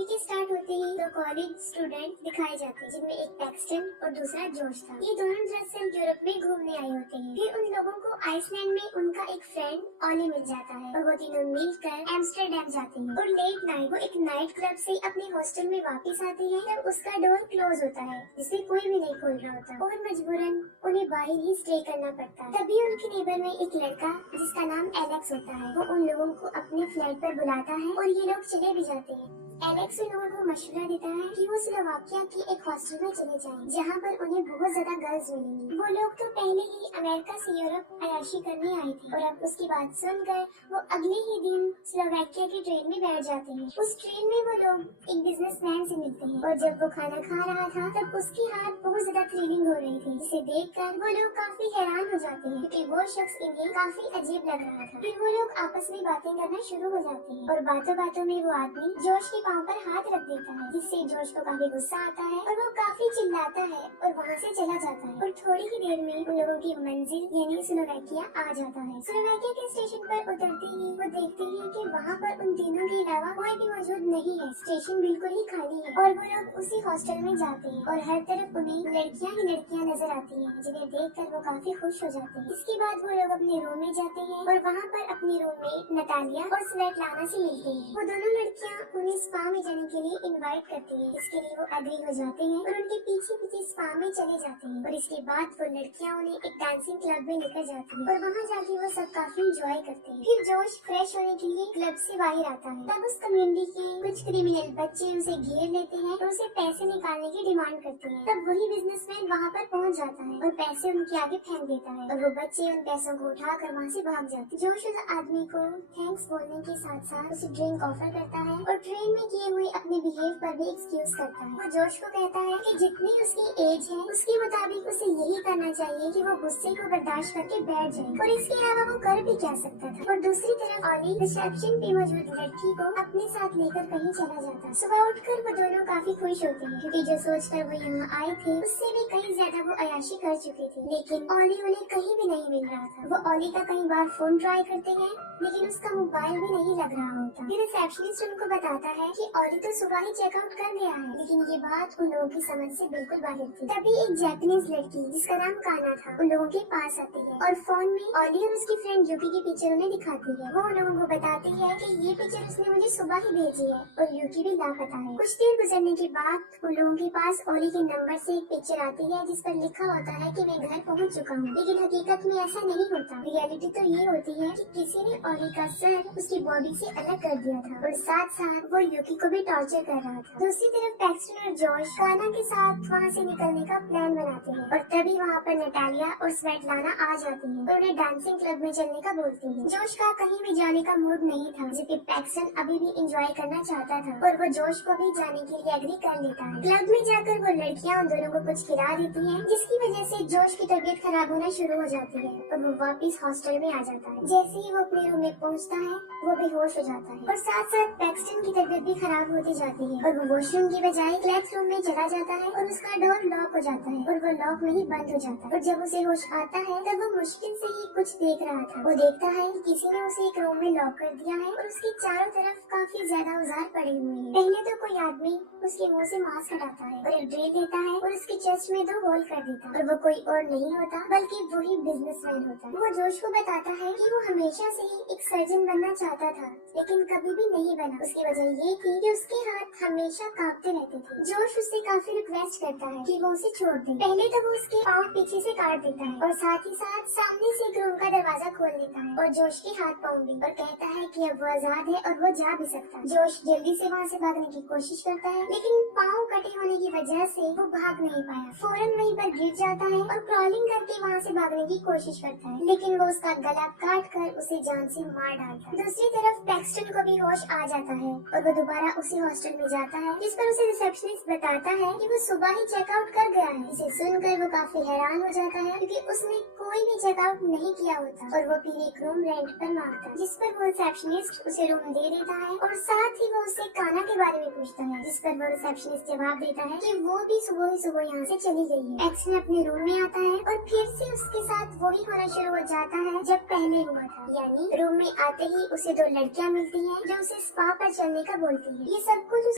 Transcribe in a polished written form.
Movie के start होते ही दो कॉलेज स्टूडेंट दिखाए जाते हैं, जिनमें एक पैक्सटन और दूसरा जॉर्ज था। ये दोनों दरअसल यूरोप में घूमने आए होते हैं। फिर उन लोगों को आइसलैंड में उनका एक फ्रेंड ओली मिल जाता है और वो तीनों मिलकर एम्स्टर्डम जाते हैं। और लेट नाइट वो एक नाइट क्लब से अपने हॉस्टल में वापस आते हैं तब उसका डोर क्लोज होता है, जिसे कोई भी नहीं खोल रहा होता और मजबूरन उन्हें बाहर ही स्टे करना पड़ता है। तभी उनके नेबर में एक लड़का जिसका नाम एलेक्स होता है, वो उन लोगों को अपने फ्लैट पर बुलाता है और ये लोग चले भी जाते हैं। एलेक्स उन लोगों को मशवरा देता है कि वो स्लोवाकिया के एक हॉस्टल में चले जाएं, जहाँ पर उन्हें बहुत ज्यादा गर्ल्स मिलेंगी। वो लोग तो पहले ही अमेरिका से यूरोप अयाशी करने आए थे और अब उसकी बात सुनकर वो अगले ही दिन स्लोवाकिया की ट्रेन में बैठ जाते हैं। उस ट्रेन में वो लोग एक बिजनेसमैन से मिलते हैं और जब वो खाना खा रहा था तब उसकी हाथ बहुत ज्यादा थ्रिलिंग हो रही थी, जिसे देखकर वो लोग काफी हैरान हो जाते हैं क्योंकि वो शख्स इन्हें काफी अजीब लग रहा था। फिर वो लोग आपस में बातें करना शुरू हो जाते हैं और बातों बातों में वो आदमी जॉर्ज के पाँव पर हाथ रख देता है, जिससे जॉर्ज को काफी गुस्सा आता है और वो काफी चिल्लाता है और वहाँ से चला जाता है। और थोड़ी ही देर में उन लोगों की मंजिल यानी स्लोवाकिया आ जाता है। स्लोवाकिया के स्टेशन पर उतरते ही वो देखते हैं कि वहाँ पर उन तीनों के अलावा कोई भी मौजूद नहीं है। स्टेशन बिल्कुल ही खाली है और वो लोग उसी हॉस्टल में जाते हैं और हर तरफ उन्हें लड़कियाँ ही लड़कियाँ नजर आती हैं, जिन्हें देखकर वो काफी खुश हो जाते हैं। इसके बाद वो लोग अपने रूम में जाते हैं और वहाँ पर अपने रूम में नतालिया और स्वेटलाना से मिलते हैं। वो दोनों लड़कियाँ उन्हें स्पा में जाने के लिए इनवाइट करती हैं। इसके लिए वो एग्री हो जाते हैं और उनके पीछे पीछे स्पा में चले जाते हैं और इसके बाद वो लड़कियाँ उन्हें एक डांसिंग क्लब में लेकर जाती हैं और वहाँ जाके वो सब काफी इंजॉय करते हैं। फिर जोश फ्रेश होने के लिए क्लब से बाहर आता है। तब उस कम्युनिटी के कुछ क्रिमिनल बच्चे उसे घेर लेते हैं और उसे पैसे निकालने की डिमांड करते हैं। तब वही बिजनेसमैन वहाँ पर पहुँच जाता है और पैसे उनके आगे फेंक देता है और वो बच्चे उन पैसों को उठाकर वहाँ से भाग जाते हैं। जोश उस आदमी को थैंक्स बोलने के साथ साथ उसे ड्रिंक ऑफर करता है और ट्रेन में किए हुए अपने बिहेव पर भी एक्सक्यूज करता है। वो जोश को कहता है कि जितनी उसकी एज है उसके मुताबिक उसे यही करना चाहिए कि वो गुस्से को बर्दाश्त करके बैठ जाए और इसके अलावा वो कर भी क्या सकता था। और दूसरी तरफ ऑली रिसेप्शन पे मौजूद लड़की को अपने साथ लेकर कहीं चला जाता है। सुबह उठकर वो दोनों काफी खुश होते हैं क्योंकि जो सोचकर वो यहाँ आए थे उससे भी कहीं ज्यादा वो अयाशी कर चुके थे, लेकिन ऑली उन्हें कहीं भी नहीं मिल रहा था। वो ऑली का कई बार फोन ट्राई करते हैं लेकिन उसका मोबाइल भी नहीं लग रहा होता। फिर रिसेप्शनिस्ट उनको बताता है कि ऑली तो सुबह ही चेकआउट कर गया है, लेकिन ये बात उन लोगों की समझ से बिल्कुल बाहर थी। तभी एक जापानीज लड़की जिसका नाम काना था उन लोगों के पास आती है और फोन में ऑली और उसकी फ्रेंड यूकी की पिक्चर उन्हें दिखाती है। वो उन लोगों को बताती है कि ये पिक्चर उसने मुझे सुबह ही भेजी है और यूकी भी लापता है। कुछ देर गुजरने के बाद उन लोगों के पास ऑली के नंबर से एक पिक्चर आती है जिस पर लिखा होता है कि मैं घर पहुंच चुका हूँ, लेकिन हकीकत में ऐसा नहीं होता। रियलिटी तो ये होती है कि किसी ने ऑली का सर उसकी बॉडी से अलग कर दिया था और साथ साथ वो यूकी को भी टॉर्चर कर रहा था। दूसरी तरफ पैक्सटन और जॉर्ज काना के साथ वहाँ से निकलने का प्लान बनाते हैं और तभी वहाँ पर नटालिया और स्वेटलाना आ जाती है और उन्हें डांसिंग क्लब में चलने का बोलती है। जॉर्ज का कहीं भी जाने का मूड नहीं था, जबकि पैक्सटन अभी भी एंजॉय करना चाहता था और वो जॉर्ज को भी जाने के लिए एग्री कर लेता है। क्लब में जाकर वो लड़कियाँ उन दोनों को कुछ खिला देती है, जिसकी वजह से जॉर्ज की तबीयत खराब होना शुरू हो जाती है और वो वापिस हॉस्टल में आ जाता है। जैसे ही वो अपने रूम में पहुँचता है वो बेहोश हो जाता है और साथ साथ पैक्सटन की तबीयत भी खराब होती जाती है और वो वॉशरूम की बजाय क्लासरूम में चला जाता है और उसका डोर लॉक हो जाता है और वो लॉक में ही बंद हो जाता है। और जब उसे होश आता है तब वो मुश्किल से ही कुछ देख रहा था। वो देखता है कि किसी ने उसे एक रूम में लॉक कर दिया है और उसके चारों तरफ काफी ज्यादा औजार पड़े हुए हैं। पहले तो कोई आदमी उसके मुंह से मास्क हटाता है और एक ड्रिल लेता है और उसके चेस्ट में 2 होल कर देता है और वो कोई और नहीं होता बल्कि वही बिजनेसमैन होता है। वो जोश को बताता है कि वो हमेशा से ही एक सर्जन बनना चाहता था, लेकिन कभी भी नहीं बना। उसकी वजह ये थी कि उसके हाथ हमेशा कांपते रहते थे। जोश उससे काफी रिक्वेस्ट करता है कि वो उसे छोड़ दे। पहले तो वो उसके पाँव पीछे से काट देता है और साथ ही साथ सामने से एक रूम का दरवाजा खोल देता है और जोश के हाथ पाँव भी, और कहता है कि अब वो आजाद है और वो जा भी सकता है। जोश जल्दी से वहाँ से भागने की कोशिश करता है, लेकिन पाँव कटे होने की वजह से वो भाग नहीं पाया। फौरन वहीं पर गिर जाता है और क्रॉलिंग करके वहाँ से भागने की कोशिश करता है, लेकिन वो उसका गला काट कर उसे जान से मार डालता है। दूसरी तरफ पैक्सटन को भी होश आ जाता है और वो दोबारा उसी हॉस्टल में जाता है, जिस पर उसे रिसेप्शनिस्ट बताता है कि वो सुबह ही चेकआउट कर गया है। इसे सुनकर वो काफी हैरान हो जाता है क्योंकि उसने कोई भी चेकआउट नहीं किया होता और वो फिर एक रूम रेंट पर मांगता है, जिस पर वो रिसेप्शनिस्ट उसे रूम दे देता है और साथ ही वो उससे काना के बारे में पूछता है, जिस पर वो रिसेप्शनिस्ट जवाब देता है कि वो भी सुबह यहाँ से चली गई है। पैक्सटन अपने रूम में आता है और फिर से उसके साथ वही होना शुरू हो जाता है जब पहले हुआ था, यानी रूम में आते ही उसे 2 लड़कियां मिलती हैं जो उसे स्पा पर चलने का बोलती है। ये सब कुछ